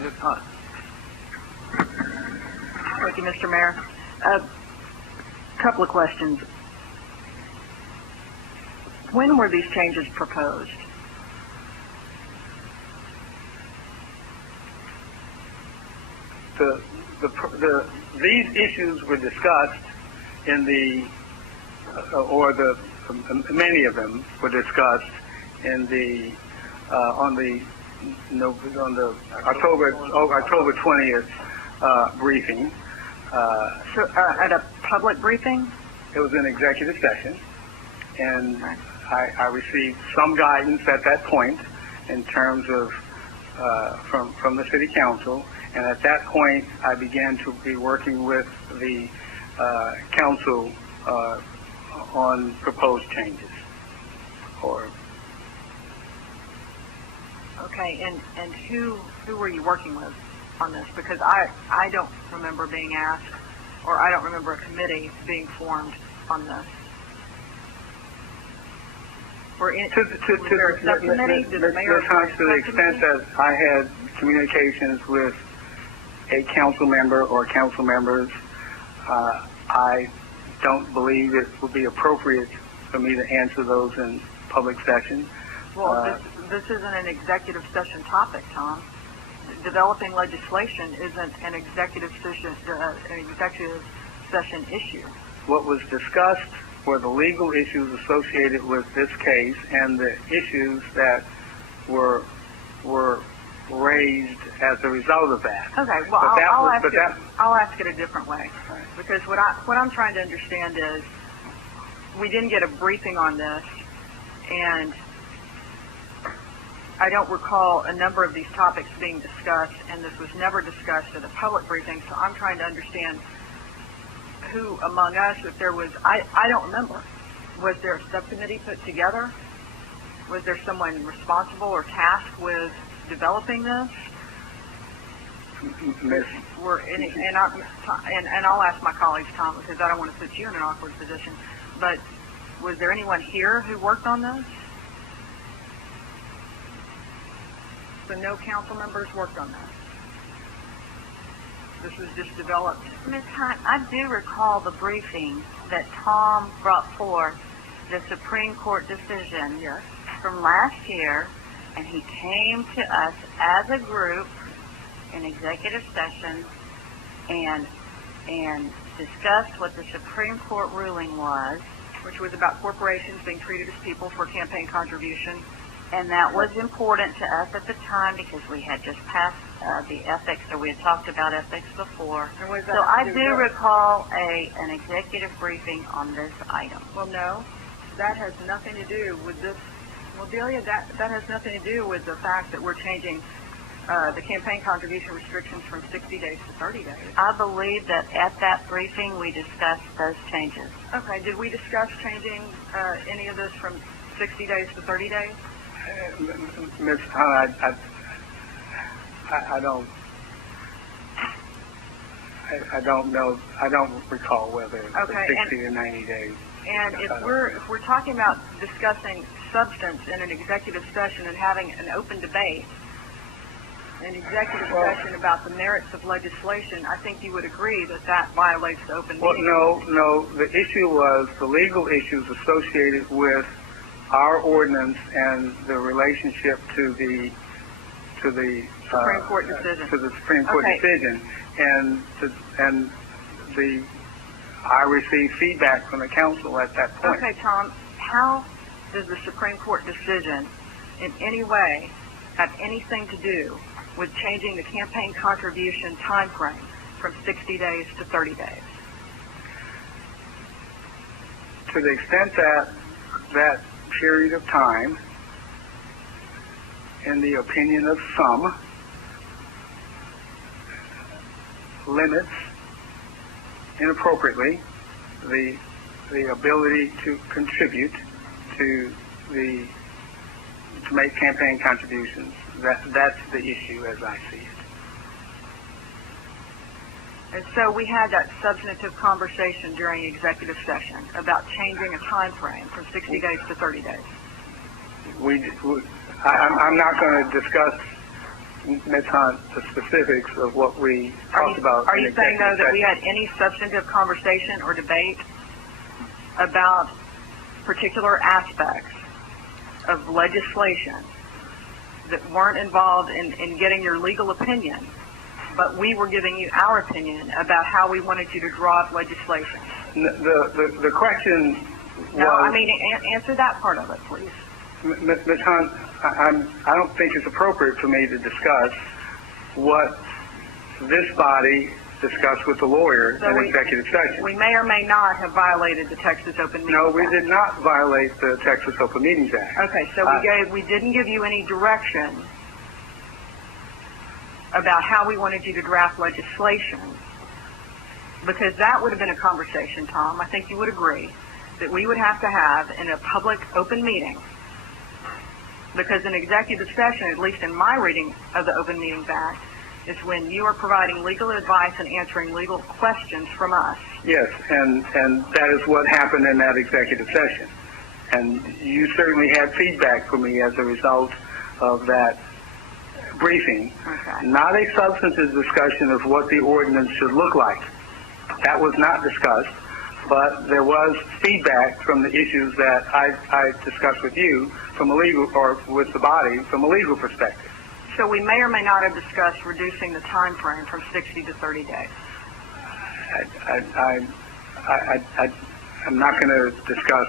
Ms. Hunt. Thank you, Mr. Mayor. A couple of questions. When were these changes proposed? These issues were discussed in many of them were discussed in the on the October 20th briefing. At a public briefing? It was an executive session, and I received some guidance at that point in terms of from the city council, and at that point I began to be working with the council on proposed changes. Okay, and who were you working with on this? Because I don't remember being asked, or I don't remember a committee being formed on this. Was there a subcommittee? Did the mayor Ms. Hunt, to the extent that I had communications with a council member or council members, I don't believe it would be appropriate for me to answer those in public session. Well, this isn't an executive session topic, Tom. Developing legislation isn't an executive session issue. What was discussed were the legal issues associated with this case and the issues that were raised as a result of that. Okay, well, I'll ask it a different way. Right. Because what I'm trying to understand is we didn't get a briefing on this, and I don't recall a number of these topics being discussed, and this was never discussed at a public briefing, so I'm trying to understand who among us, if there was, I don't remember. Was there a subcommittee put together? Was there someone responsible or tasked with developing this? Miss, And I'll ask my colleagues, Tom, because I don't want to put you in an awkward position, but was there anyone here who worked on this? So no council members worked on this. This was just developed. Ms. Hunt, I do recall the briefing that Tom brought forth, the Supreme Court decision Yes. from last year, and he came to us as a group in executive session and discussed what the Supreme Court ruling was, Which was about corporations being treated as people for campaign contribution. and that was important to us at the time because we had just passed the ethics, or we had talked about ethics before. And what does that So I do do with- recall an executive briefing on this item. Well, no, that has nothing to do with this. Well, Delia, that has nothing to do with the fact that we're changing the campaign contribution restrictions from 60 days to 30 days. I believe that at that briefing we discussed those changes. Okay, did we discuss changing any of this from 60 days to 30 days? Ms. Hunt, I don't know. I don't recall whether it was Okay, 60 or 90 days. And if we're talking about discussing substance in an executive session and having an open debate, an executive session about the merits of legislation, I think you would agree that that violates the open Well, meeting. no. The issue was the legal issues associated with our ordinance and the relationship to the Supreme Court decision. To the Supreme Court Okay. decision, I received feedback from the council at that point. Okay, Tom, how does the Supreme Court decision in any way have anything to do with changing the campaign contribution time frame from 60 days to 30 days? To the extent that that period of time, in the opinion of some, limits inappropriately the ability to contribute to make campaign contributions. That's the issue as I see it. And so we had that substantive conversation during executive session about changing a time frame from 60 days to 30 days. I'm not going to discuss Ms. Hunt, the specifics of what we Are talked about. Are in you saying, though, executive that we session. had any substantive conversation or debate about particular aspects of legislation that weren't involved in getting your legal opinion, but we were giving you our opinion about how we wanted you to draw up legislation? The question was... No, I mean, answer that part of it, please. Ms. Hunt, I don't think it's appropriate for me to discuss what this body discussed with the lawyer So in executive session. We may or may not have violated the Texas Open Meetings No, Act. we did not violate the Texas Open Meetings Act. Okay, so we didn't give you any direction about how we wanted you to draft legislation, because that would have been a conversation, Tom, I think you would agree, that we would have to have in a public open meeting, because in executive session, at least in my reading of the Open Meetings Act, is when you are providing legal advice and answering legal questions from us. Yes, and that is what happened in that executive session. And you certainly had feedback from me as a result of that briefing. Okay. Not a substantive discussion of what the ordinance should look like. That was not discussed, but there was feedback from the issues that I discussed with you from a legal, or with the body from a legal perspective. So we may or may not have discussed reducing the time frame from 60 to 30 days. I'm not going to discuss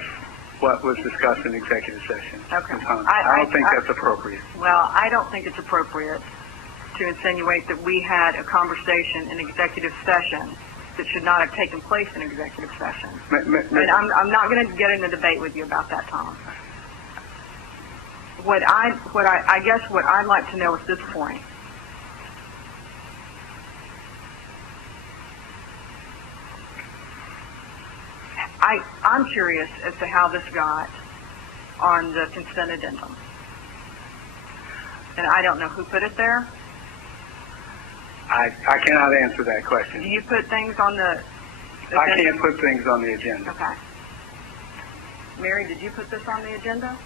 what was discussed in executive session. Okay. Ms. Hunt. I don't think that's appropriate. Well, I don't think it's appropriate to insinuate that we had a conversation in executive session that should not have taken place in executive session. And I'm not going to get in a debate with you about that, Tom. I guess what I'd like to know at this point, I'm curious as to how this got on the consent addendum. And I don't know who put it there. I cannot answer that question. Do you put things on the agenda? I can't put things on the agenda. Okay. Mary, did you put this on the agenda?